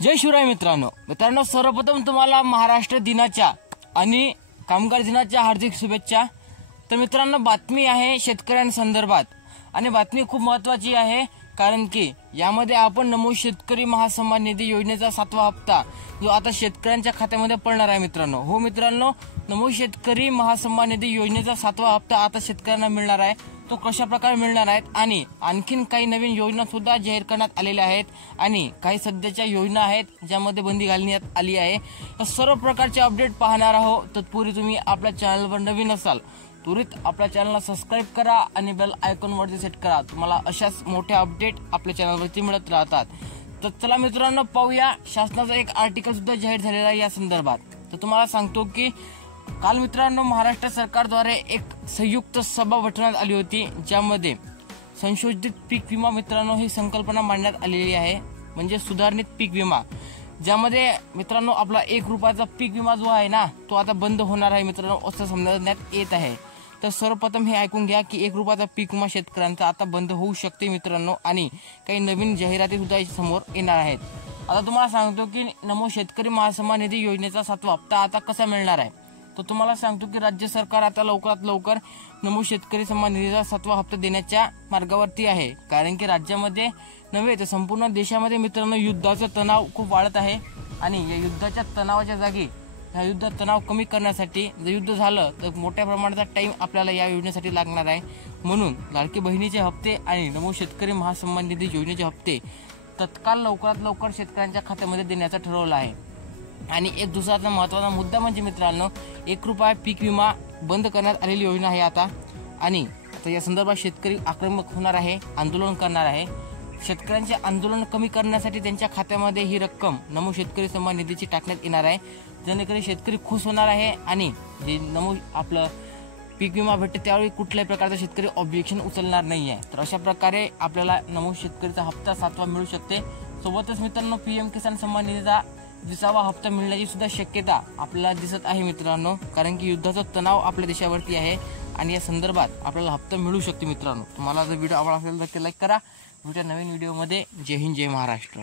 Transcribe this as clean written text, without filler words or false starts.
जय शिवराय मित्रांनो सर्वप्रथम तुम्हाला महाराष्ट्र दिनाच्या आणि कामगार दिनाच्या हार्दिक शुभेच्छा। तर मित्रांनो, बातमी आहे शेतकऱ्यांसंदर्भात आणि बातमी खूप महत्त्वाची आहे, कारण की यामध्ये आपण नमो शेतकरी महासन्मान निधी योजनेचा 7वा हप्ता जो आता शेतकऱ्यांच्या खात्यामध्ये पडणार आहे मित्रांनो। हो मित्रांनो, नमो शेतकरी महासन्मान निधी योजनेचा 7वा हप्ता आता शेतकऱ्यांना मिळणार आहे। तो कशा प्रकारे मिळणार आहे आणि आणखीन काही नवीन योजना सुद्धा जाहीर करण्यात आलेल्या आहेत आणि काही सध्याच्या योजना आहेत ज्यामध्ये बंदी घालण्यात आली आहे। तर सर्व प्रकारचे अपडेट पाहणार आहोत। तत्पूर्वी तुम्ही आपल्या चॅनलवर नवीन असाल त्वरित आपल्या चॅनलला सबस्क्राइब करा आणि बेल आयकॉन वरती सेट करा। तुम्हाला अशाच मोठे अपडेट आपल्या चॅनलवरती मिळत राहतात। तर चला मित्रांनो, पाहूया शासनाचा एक आर्टिकल सुद्धा जाहीर झालेला आहे या संदर्भात। तर तुम्हाला सांगतो की काल मित्रांनो महाराष्ट्र सरकारद्वारे एक संयुक्त सभा भरवण्यात आली होती, ज्यामध्ये संशोधित पीक विमा मित्रांनो ही संकल्पना मांडण्यात आलेली आहे, म्हणजे सुधारित पीक विमा, ज्यामध्ये मित्रांनो आपला 1 रुपयाचा पीक विमा जो आहे ना तो आता बंद होणार आहे मित्रांनो, असं समजण्यात येत आहे। तर सर्वप्रथम हे ऐकून घ्या की 1 रुपयाचा पीक विमा शेतकऱ्यांचा आता बंद होऊ शकते मित्रांनो, आणि काही नवीन जाहिराती सुद्धा समोर येणार आहेत। आता तुम्हाला सांगतो की नमो शेतकरी महासन्मान निधी योजनेचा 7वा हप्ता आता कसा मिळणार आहे। तो तुम्हाला सांगतो की राज्य सरकार आता लवकरात लवकर नमो शेतकरी सन्मान निधीचा 7वा हप्ता देण्याच्या मार्गावरती आहे, कारण की राज्यामध्ये नव्हे तर संपूर्ण देशामध्ये मित्रांनो युद्धाचा तणाव खूप वाढत आहे आणि या युद्धाच्या तणावाच्या जागी ह्या युद्ध तणाव कमी करण्यासाठी जर युद्ध झालं तर मोठ्या प्रमाणाचा टाइम आपल्याला या योजनेसाठी लागणार आहे। म्हणून लाडकी बहिणीचे हप्ते आणि नमो शेतकरी महासन्मान निधी योजनेचे हप्ते तत्काळ लवकरात लवकर शेतकऱ्यांच्या खात्यामध्ये देण्याचं ठरवलं आहे। आणि एक दुसरा महत्त्वाचा मुद्दा म्हणजे मित्रांनो 1 रुपया पीक विमा बंद करण्यात आलेली योजना आहे आता, आणि आता या संदर्भात शेतकरी आक्रमक होणार आहे, आंदोलन करणार आहे। शेतकऱ्यांचे आंदोलन कमी करण्यासाठी त्यांच्या खात्यामध्ये ही रक्कम नमो शेतकरी सन्मान निधीची टाकण्यात येणार आहे, जेणेकरून शेतकरी खुश होणार आहे आणि जे नमो आपलं पीक विमा भेटते त्यावेळी कुठल्याही प्रकारचा शेतकरी ऑब्जेक्शन उचलणार नाही आहे। तर अशा प्रकारे आपल्याला नमो शेतकरीचा हप्ता 7वा मिळू शकते। सोबतच मित्रांनो PM किसान सन्मान निधीचा 20वा हप्ता मिळण्याची सुद्धा शक्यता आपल्याला दिसत आहे मित्रांनो, कारण की युद्धाचा तणाव आपल्या देशावरती आहे आणि या संदर्भात आपल्याला हप्ता मिळू शकते मित्रांनो। तुम्हाला जर व्हिडिओ आवडला असेल तर लाईक करा। भेटूया नवीन व्हिडिओमध्ये। जय हिंद, जय महाराष्ट्र।